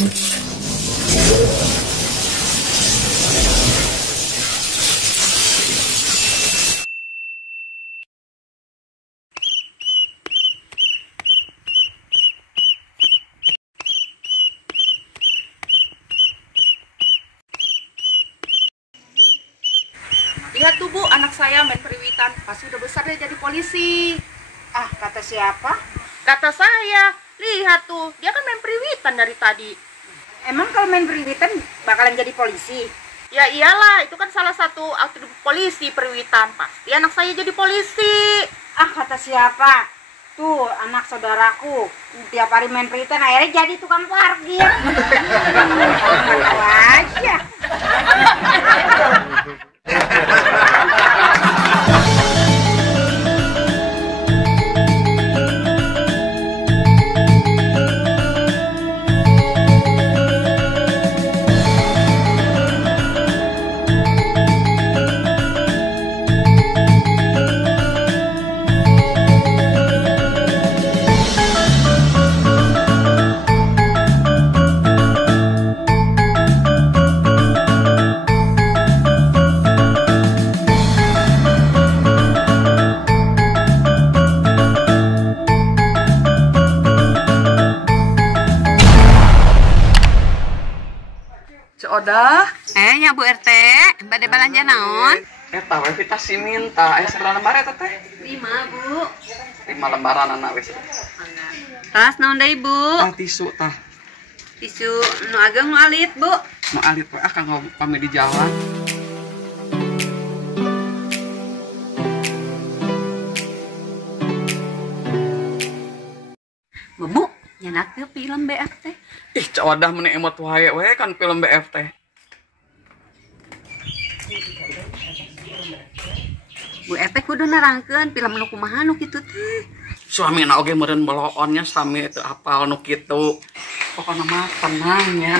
Lihat tuh Bu, anak saya main periwitan, pas udah besar dia jadi polisi. Ah, kata siapa? Kata saya, lihat tuh, dia kan main periwitan dari tadi. Emang kalau main periwitan bakalan jadi polisi? Ya iyalah, itu kan salah satu atribut polisi periwitan. Pasti anak saya jadi polisi. Ah, kata siapa? Tuh, anak saudaraku tiap hari main periwitan akhirnya jadi tukang parkir. Tahu aja. Odah. Ya Bu RT, bade balanja naon? Eta we kita si minta, serana lembar eta teh. 5 Bu. 5 lembaran anak wis. Tas naon deui Bu? Tah tisu tah. Tisu nu ageng nu alit Bu. Nu alit we kanggo pami di jalan. Bu, nyenak teh film BFT. Ih, codah meni emot wae we kan film BFT. Bu RT kudu nerangkeun film nu kumaha nu kitu teh. Suamina oge meureun beloonnya sami teu apal nu kitu. Pokona mah tenang nya,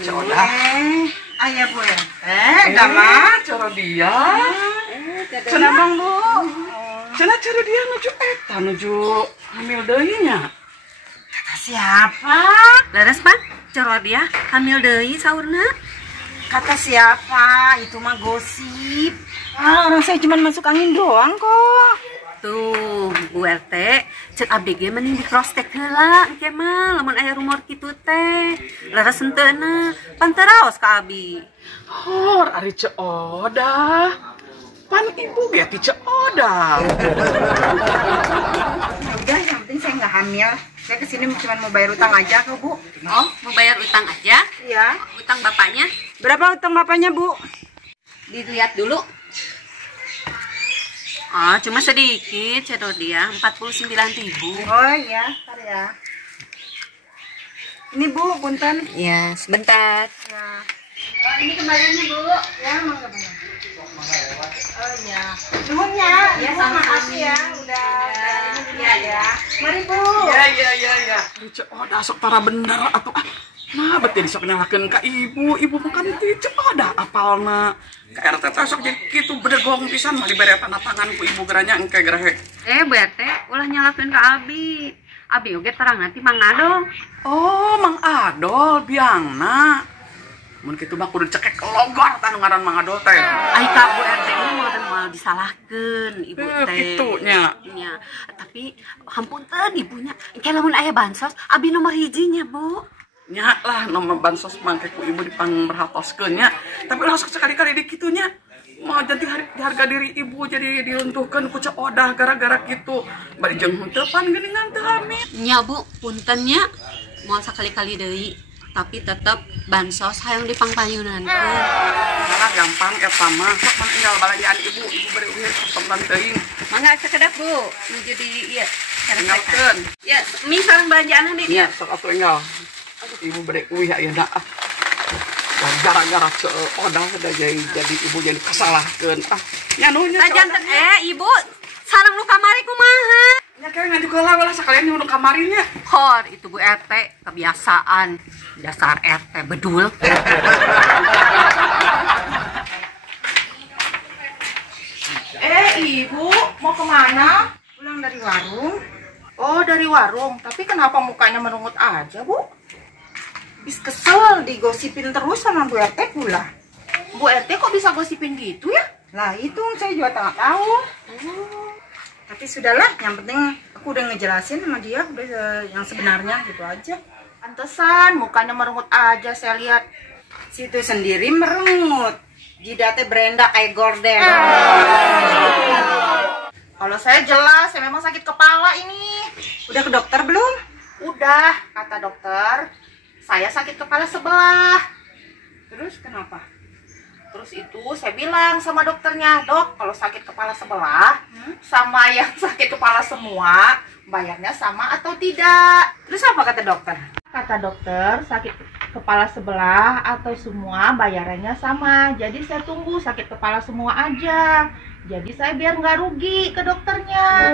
codah. Aya Bu RT, da mah cara dia. cenah Bang Bu. Cenah cara dia nuju eta nuju hamil deui nya. Kata siapa? Leres Pan, coro dia hamil deui saurna. Kata siapa? Itu mah gosip. Ah, orang saya cuma masuk angin doang kok. Tuh, Bu RT, cek ABG mending di cross check heula engke mah lamun aya rumor kitu teh. Leres henteuna, panteraos ka abi. Hor, ari Ceodah. Pan ibu ge ti Ceodah. Udah, yang penting saya nggak hamil. Saya kesini cuma mau bayar utang aja kok Bu. Oh, mau bayar utang aja? Iya. Utang bapaknya? Berapa utang bapaknya Bu? Dilihat dulu. Oh, cuma sedikit, cedok dia 49.000. Oh iya, ntar ya. Ini Bu, punten. Ya, sebentar. Ya. Oh, ini kembaliannya Bu. Ya, mangga Bu. Oh iya. Nuhun ya. Ya, Bu, sama-sama. makasih ya udah Iya, ya. Mari Bu. Ya. Ari Ceodah sok tara bener atuh ah. Nah, betul sok nyalakeun ka ibu. Ibu bukan ti Ceodah apalna. Ka RT teh sok jadi kitu bedegong pisan mah dibere tanda tangan ku ibu geranya engke grahe. Bu RT, ulah nyalakeun ka abi. Abi oge terang nanti Mang Adol. Oh, Mang Adol biangna. Mun kitu mah kudu cekek logor tah nu ngaran Mang Adol teh. Ai ka Bu RT ini mau disalahkeun ibu teh. Kitunya. Ya, tapi hampunten ibunya. Engke lamun aya bansos, abi nomor hijinya, Bu. Nya lah nomor bansos mangke ku ibu dipangberhatoskeun nya. Tapi ulah sok sekali-kali di kitunya. Mau jadi harga diri ibu jadi diruntuhkeun ku Ceodah gara-gara kitu. Bari jeung henteu pan geuningan teu hamil. Nya Bu, puntennya moal sakali-kali deui, tapi tetep bansos hayang dipangpayunan. Malah gampang eta mah. Sok mah tinggal balanjaan ibu beri uang sok teuing. Mangga sakedap Bu, nuju di ieu. Tinggalkeun. Ya, mi sareng belanjaan di Nya dieu. sok atuh enggal. Ibu beri uih ayeuna ah. Gara-gara Ceodah udah jadi ibu jadi kesalahkeun. Ah, nya nuhun nya. Sajanten Ibu, sareng nu kamari kumaha? Nya kayak ngajukeula lah sakalian nu kamarinya. Hor, itu Bu RT kebiasaan. Dasar RT bedul. Ibu, mau kemana? Pulang dari warung. Oh, dari warung. Tapi kenapa mukanya menungut aja, Bu? Is kesel digosipin terus sama Bu RT pula. Bu RT kok bisa gosipin gitu ya? Lah itu saya juga tak tahu. Tapi sudahlah, yang penting aku udah ngejelasin sama dia udah yang sebenarnya gitu aja. Pantesan mukanya merengut aja saya lihat. Situ sendiri merengut. Jidatnya berenda kayak gorden. Kalau saya jelas, saya memang sakit kepala ini. Udah ke dokter belum? Udah, kata dokter, saya sakit kepala sebelah. Terus kenapa? Terus itu saya bilang sama dokternya, dok, kalau sakit kepala sebelah sama yang sakit kepala semua, bayarnya sama atau tidak? Terus apa kata dokter? Kata dokter, sakit kepala sebelah atau semua bayarannya sama. Jadi saya tunggu sakit kepala semua aja. Jadi saya biar nggak rugi ke dokternya.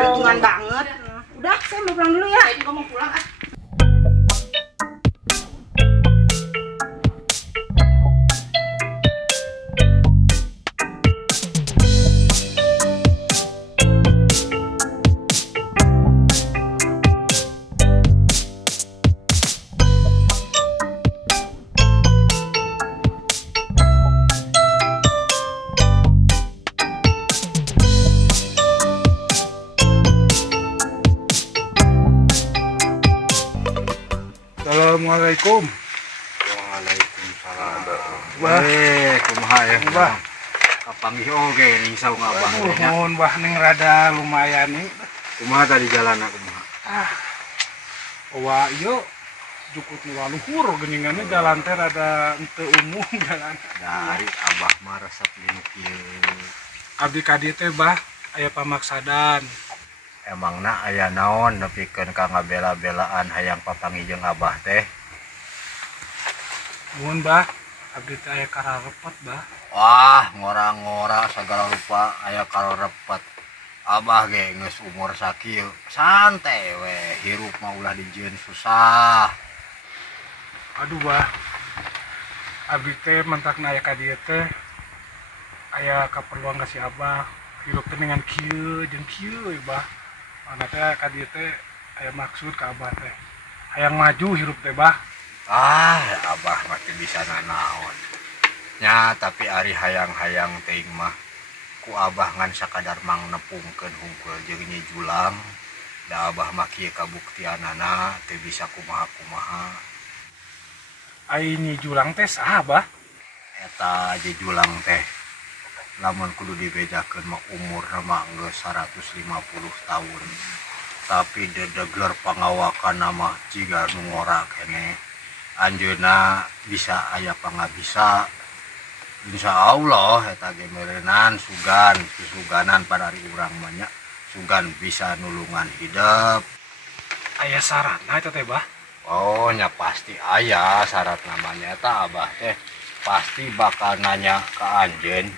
Perhitungan banget. Udah, saya mau pulang dulu ya. Saya juga mau pulang. Assalamualaikum. Waalaikumsalam. Bah. Kumaha ya? Bah. Kapanggih oge ning saung abang nya. Mohon bah ning rada lumayan nih. Kumaha tadi jalanna kumaha? Wah, ieu jukut nu luhur geuninganna jalan teh rada henteu umum jalan. Dari abah mah resep linu kieu. Abdi ka dieu teh bah aya pamaksadan. Emangna aya naon nepikeun ka ngabela-belaan hayang papanggih jeung abah teh? Mohon bah, abdi teh aya kararepet bah. Wah, ngora-ngora sagala rupa aya kararepet. Abah ge geus umur sakieu, santai we, hirup mah ulah dijieun susah. Aduh bah, abdi teh mentakna aya ka dieu teh aya kaperluan ka si abah. Hirup teh dengan kieu jeung kieu we bah. Ana teh ka dieu teh aya maksud ka abah teh. Hayang maju hirup teh bah. Abah mah teu bisa nanaon. Nya tapi ari hayang-hayang teuing mah ku abah ngan sakadar mang nepungkeun hungkul jeung Nyi Julang. Da abah mah kieu kabuktianana teu bisa kumaha-kumaha. Ai Nyi Julang teh saha bah? Eta Nyi Julang teh lamun kudu dibedakeun mah umurna mah geus 150 tahun. Tapi dedegler pangawakanna mah jiga nu ngora keneh. Anjeunna bisa aya pangabisa. Insya Allah eta ge meureunnan sugan, suganan pada ari urang mah nya. Sugan bisa nulungan hidup. Aya syaratna eta teh bah? Oh nya pasti aya syarat namanya eta abah teh. Pasti bakal nanya ke anjeun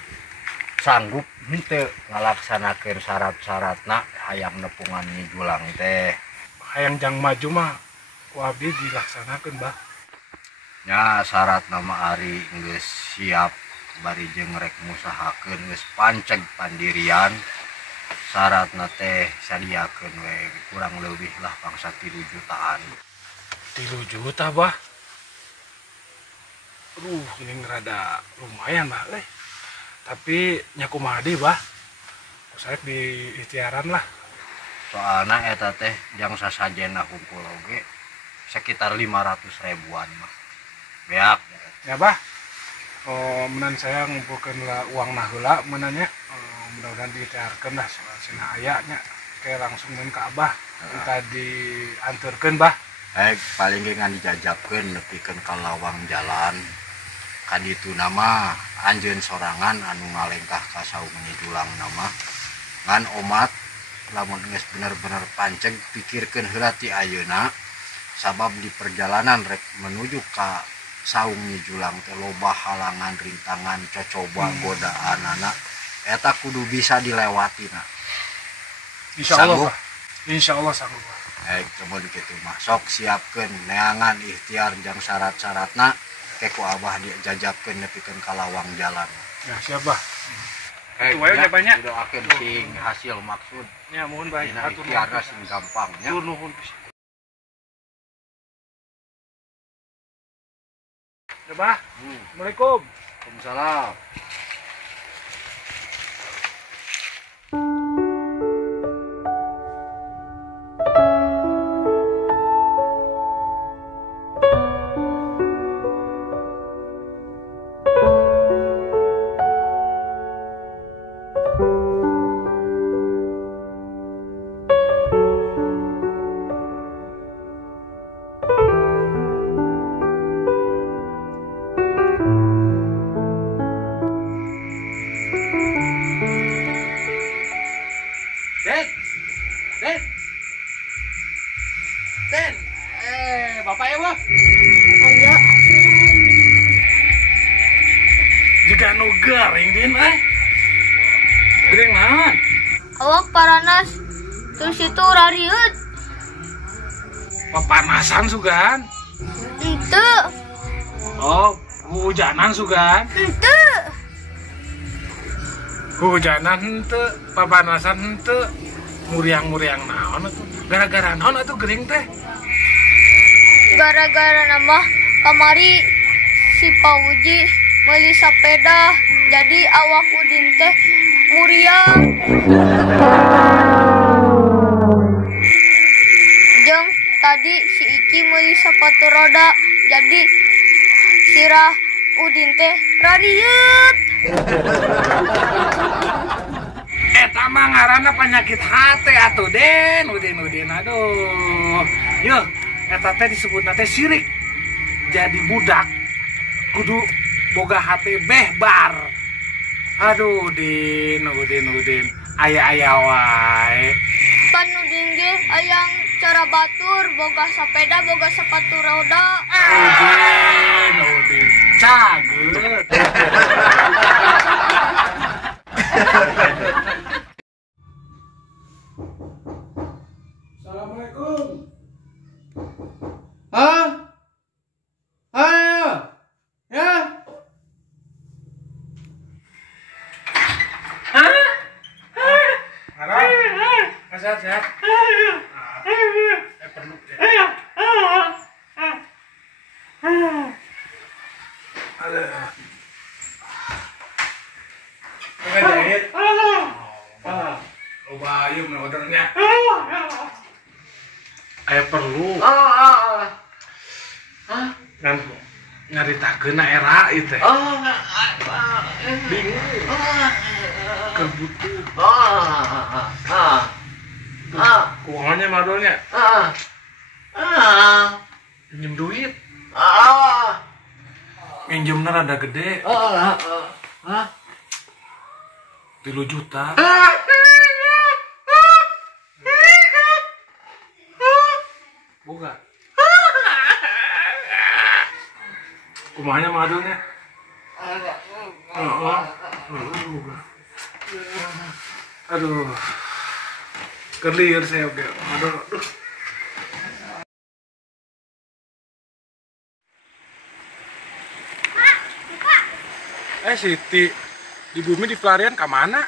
sanggup henteu ngalaksanakeun syarat-syaratna hayang nepungan Nyi Julang teh. Hayang jang maju mah ku abdi dilaksanakeun bah. Nya syarat nama ari geus siap bari jeung rek ngusahakeun geus panceg pandirian. Syaratna teh sadiakeun we kurang leuwih lah pangsa 3 jutaan. 3 juta bah. Ini rada lumayan bah leh. Tapi nya kumaha deui bah. Kusaek di ikhtiaran lah. Soalna eta teh jang sasajena kumpul oge sekitar 500 ribuan mah. Beak. Ya bah. Oh, menan saya ngumpulkeun lah uang nah heula meunanya. Mudah-mudahan diikhtiarkeun lah soal cenah aya nya. Oke langsung mun ka abah. Kita dianturkeun bah. Paling ge ngan dijajabkeun nepikeun ka lawang jalan. Kaditu nama anjeun sorangan anu ngalengkah ka saung Nyi Julang nama. Ngan omat lamun geus bener-bener panceg pikirkeun heula ti ayeuna. Sabab di perjalanan rek menuju ka saung Nyi Julang teh loba halangan, rintangan, cocoba, godaan anak eta kudu bisa dilewatina. Insyaallah bah. Insyaallah sanggup. Coba dikitu mah sok siapkeun neangan ikhtiar jang syarat-syaratna ke ku abah dijajabkeun nepikeun ka lawang jalan. Ya siap bah. Itu wae nya banyak. Doakeun sing hasil maksud. Ya mohon baik. Ikhtiarna sing gampang nya. Nuhun pisan. Ya, Bah. Assalamualaikum. Waalaikumsalam. Den, Den, Den, bapak ya Wah? Ayo. Juga nu garing din Garing naon? Awak paranas terus itu rariut Papanasan sugan. ente Oh, hujanan sugan. ente Hujanan henteu, papanasan henteu. Muriang-muriang naon atuh? Gara-gara naon atuh gering teh? gara-gara nama kamari si Pauji beli sepeda jadi awak udin teh muriang jeung tadi si Iki beli sepatu roda jadi sirah udin teh rariut Eta mah ngaranna penyakit hate atuh Den, Udin aduh. Yeuh, eta teh disebutna teh sirik. Jadi budak kudu boga hate behbar. Aduh Udin. Aya wae. pan udin ge ayang cara batur boga sepeda boga sepatu roda Udin. Cageut. Assalamualaikum. Hah? Ayo. Ya. Halo. Sehat. Perlu. Aduh. Ngejahit. Loba ayeum na ordernya. Aya perlu. Ngan nyaritakeun na era ieu teh. Bingung. Kebutuh. Kuangannya madolnya. Pinjem duit. Minjemna rada gede. 3 juta. Boga. Kumanya madolnya. Aduh. Kelir saya oke. Aduh. Siti, di bumi di pelarian ke mana?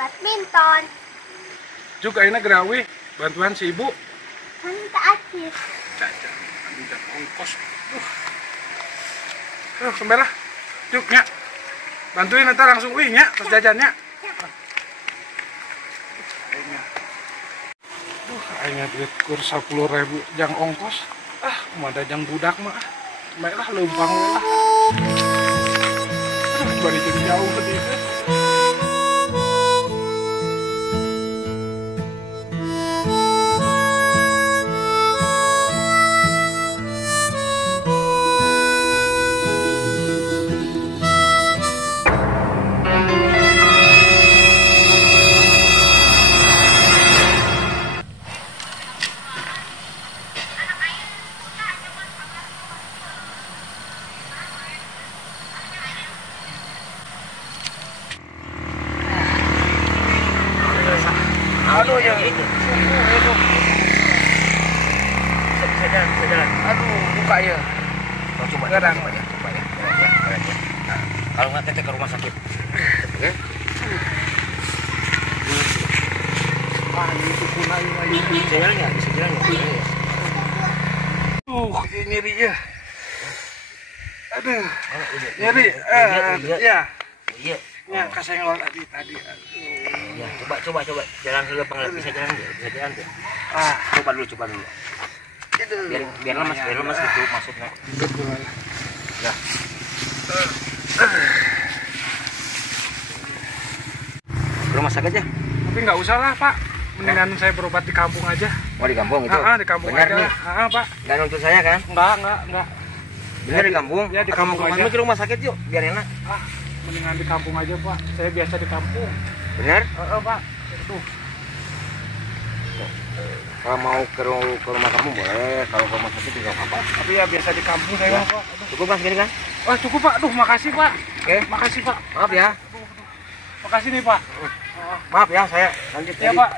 badminton Juga ini gerawi, bantuan si ibu. minta aktif Caca, ambil ongkos. Kembali. Juk, nya. Bantuin nanti langsung wih, nya, terus jajannya. Aingnya duit kur 10.000 jang ongkos. Kumada jang budak mah. Baiklah leumpang we lah. Bari jadi jauh tadi. Aduh yang itu. Sejalan. Aduh, buka ya. Coba kadang coba ya. Kalau nggak teteh ke rumah sakit. Oke. Itu punah ini. Bisa jalan nggak? Ini nyeri ya. Aduh. Nyeri. Ya. Iya. Ya, kesenggol tadi. Ya, coba jalan dulu Bang, bisa jalan tuh. Coba dulu. Biar lemas gitu maksudnya. Ya. Ke rumah sakit ya? Tapi nggak usah lah, Pak. Mendingan saya berobat di kampung aja. Mau di kampung itu? Di kampung Benar aja. nih? Pak. Nggak nuntut saya kan? Enggak. Bener di kampung? Ya, di Atau kampung mau aja. ke rumah sakit yuk, biar enak. Mendingan di kampung aja, Pak. Saya biasa di kampung. Bener? Pak. Tuh. Kalau mau ke rumah kamu boleh, kalau ke rumah sakit juga apa-apa. Tapi ya biasa di kampung saya, Pak. Cukup Mas gini kan? Wah, cukup, Pak. Aduh, makasih, Pak. Oke. Makasih, Pak. Maaf ya. Makasih nih, Pak. Maaf ya, saya lanjut Ya, tadi. Pak.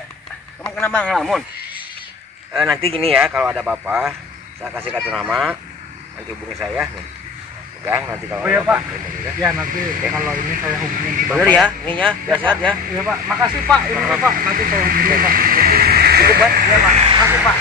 Kamu kenapa ngelamun? Nanti gini ya, kalau ada apa-apa, saya kasih kartu nama, nanti hubungi saya nih. Pegang nanti kalau Oh iya, ada Pak. apa-apa, ya. Ya, nanti kalau ini saya hubungin ke Bener Bapak. ya, ininya, biar sehat ya. Iya, Pak. Makasih, Pak. Ini, Pak. Nanti saya hubungin, Pak. Cukup Pak. Iya, Pak. Makasih, Pak.